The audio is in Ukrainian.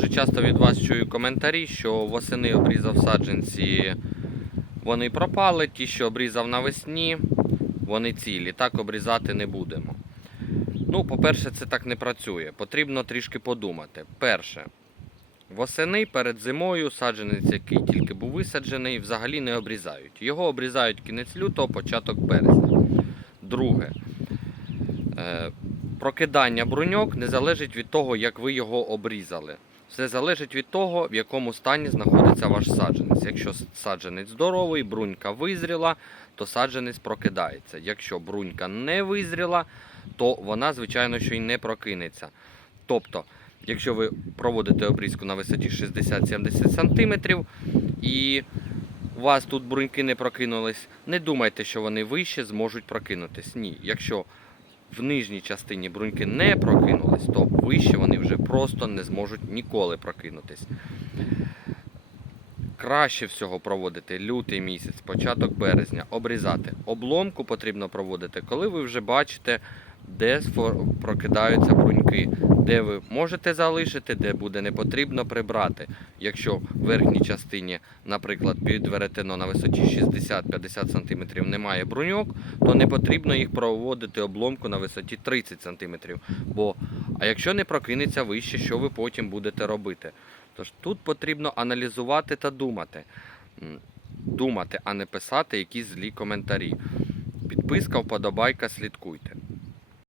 дуже часто від вас чую коментарі, що восени обрізав саджанці, вони пропали, ті, що обрізав навесні, вони цілі. Так обрізати не будемо. Ну, по-перше, це так не працює. Потрібно трішки подумати. Перше, восени перед зимою саджанець, який тільки був висаджений, взагалі не обрізають. Його обрізають кінець лютого, початок березня. Друге, е, прокидання бруньок не залежить від того, як ви його обрізали. Все залежить від того, в якому стані знаходиться ваш саджанець. Якщо саджанець здоровий, брунька визріла, то саджанець прокидається. Якщо брунька не визріла, то вона, звичайно, що й не прокинеться. Тобто, якщо ви проводите обрізку на висоті 60-70 см і у вас тут бруньки не прокинулись, не думайте, що вони вище зможуть прокинутись. Ні, якщо в нижній частині бруньки не прокинулись, то вище вони вже просто не зможуть ніколи прокинутись. Краще всього проводити лютий місяць, початок березня, обрізати. Обломку потрібно проводити, коли ви вже бачите, де прокидаються бруньки, де ви можете залишити, де буде не потрібно прибрати. Якщо в верхній частині, наприклад, під веретено на висоті 60-50 см немає бруньок, то не потрібно їх проводити обломку на висоті 30 см. Бо, а якщо не прокинеться вище, що ви потім будете робити? Тож тут потрібно аналізувати та думати. Думати, а не писати якісь злі коментарі. Підписка, вподобайка, слідкуйте.